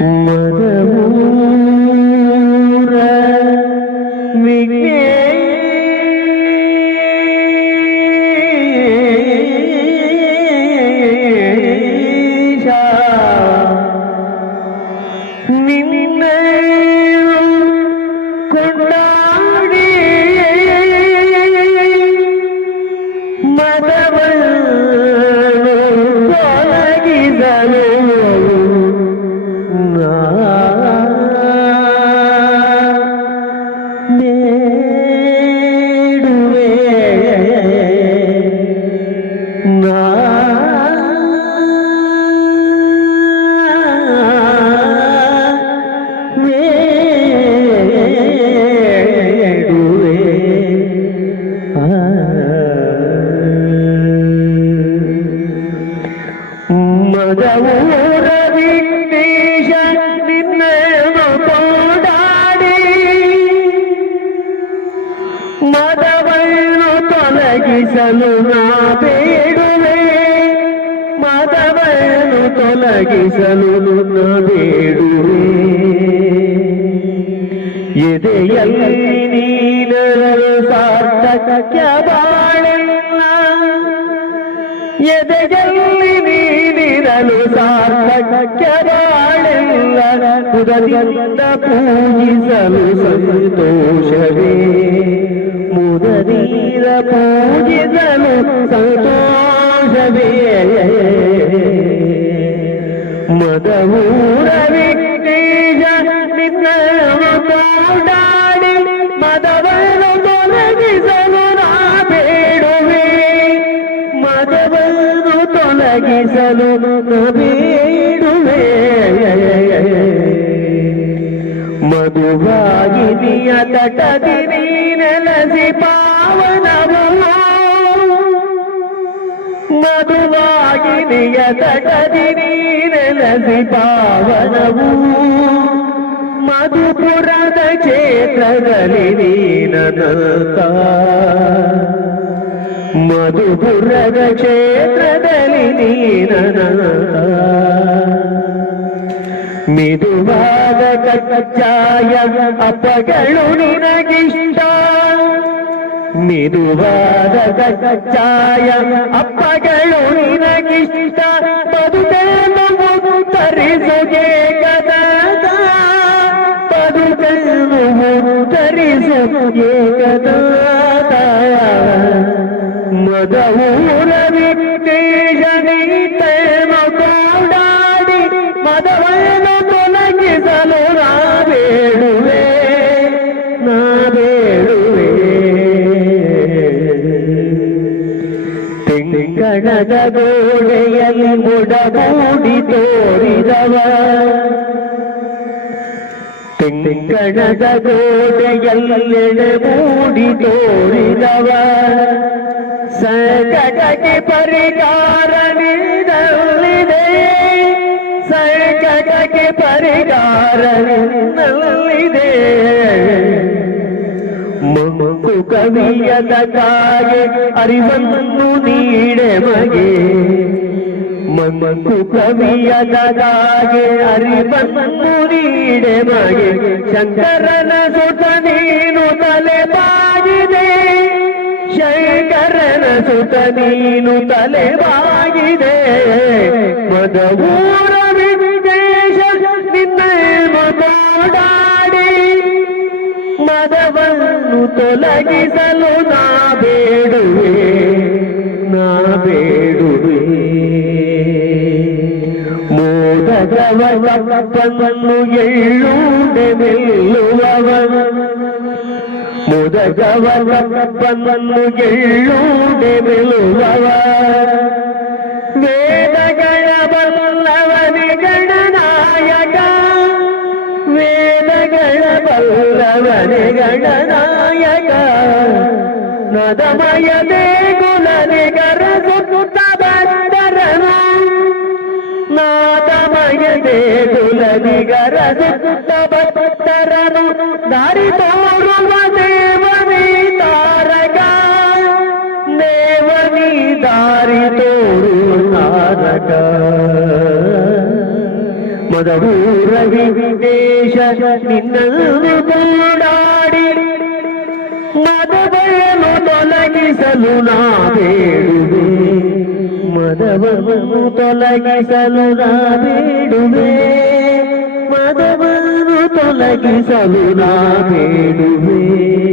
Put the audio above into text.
മരമൂ ಊರ ವಿಘ್ನೇಶ ನಿನ್ನೇನ ತೋಡಾಡಿ ಮದವನ್ನು ತೊಲಗಿಸಲು ನಾ ಬೇಡುವೆ ಮದವನ್ನು ತೊಲಗಿಸಲು ನಾ ಬೇಡುವೆ ಎದೆಯಲ್ಲಿ ನೀನರಲು ಸಾರ್ಥಕ್ಯ ಬಾಳೆಲ್ಲ ಎದೆಯಲ್ಲಿ ನುಡಿದನು ಸಾರ್ಥಕ್ಯವಾಳಿಲ್ಲ ಉದರಿಂದ ಪೂಜಿಸಲು ಸಂತೋಷವೇ. ಮುದರೀರ ಪೂಜಿಸಲು ಸಂತೋಷವೇ. ಮದಮೂರವಿ ఆశలు నవీడువే మధువాగిని అతటది నీనలసి పావనము. మధువాగిని అతటది నీనలసి పావనము. మధుపుರದ చేతగలి నీనంతా ಮಧುಪುರದ ಕ್ಷೇತ್ರದಲ್ಲಿ ನೀನನಂತ ಮಧುಪುರದ ಕ್ಷೇತ್ರದಲ್ಲಿ ನೀನನಂತ ಮಿದುವಾದ ಕಚ್ಚಾಯ ಅಪ್ಪಗಳು ನಿನಗಿಷ್ಟ ಮಿದುವಾದ ಕಚ್ಚಾಯ ಅಪ್ಪಗಳು ನಿನಗಿಷ್ಟ ಬದುಕನ್ನು ತರಿಸುಗೆ ಕದದ ಬದುಕನ್ನು ತರಿಸುಗೆ ಕದದ ಮದವೂರ ವಿಘ್ನೇಶ ನೀತೇನು ಕೊಂಡಾಡಿ ಮದವನ್ನು ತೊಲಗಿಸಲು ನಾ ಬೇಡುವೆ ನಾ ಬೇಡುವೆ ತೆಂಗಣದ ಗೋಡೆಯಲ್ಲಿ ಮುಡಗೂಡಿ ತೋರಿದವ ತೆಂಗಣದ ಗೋಡೆಯಲ್ಲೆಡೆ ಮೂಡಿ ತೋರಿದವ ಸಂಕಟಕ್ಕೆ ಪರಿಹಾರ ನಿನ್ನಲ್ಲಿದೆ ಸಂಕಟಕ್ಕೆ ಪರಿಹಾರ ನಿನ್ನಲ್ಲಿದೆ ಮಂಕು ಕವಿಯದ ಕಾಗೆ ಅರಿವನ್ನು ನೀಡೆ ಮಗೆ. ಮಂಕು ಕವಿಯದ ಕಾಗೆ ಅರಿವನ್ನು ನೀಡೆ ಮಗೆ. ಶಂಕರನ ಸುತ ನೀನು ತಲೆ ಬಾಗಿದೆ ಸುತ ನೀನು ತಲೆ ಬಾಗಿದೆ. ಮದವೂರ ವಿದೇಶ, ನಿನ್ನೆ ಮಗೋಡಾಡಿ ಮದವನ್ನು ತೊಲಗಿಸಲು ನಾ ಬೇಡುವೆ ನಾ ಬೇಡುವೆ. ಮೋದಗವಪ್ಪನ್ನು ಎಳ್ಳುಂಡೆ ಮೆಲ್ಲುವವನ ಮುದಗವಪ್ಪನ್ನು ಎಳ್ಳುಂಡೆ ಮೆಲ್ಲುವವ ವೇದಗಳ ಬಲ್ಲವನಿ ಗಣನಾಯಕ ವೇದಗಳ ಬಲ್ಲವನಿ ಗಣನಾಯಕ ನದಮಯ ದೇಗುಲನಿ ಗರಸುತ್ತ ಬಂದರನು ನಾದಮಯ ದೇಗುಲನಿ ಗರಸುತ್ತ ಬಂದರನು ದಾರಿ ಮೊದಲೂರವಿ ದೇಶ ನಿನ್ನನ್ನು ಕೂಡಾಡಿ ಮದವನ್ನು ತೊಲಗಿಸಲು ನಾವೇಡುವೆ ಮದವನ್ನು ತೊಲಗಿಸಲು ನಾವೇಡುವೆ నిన్నను కూడాడి మదవను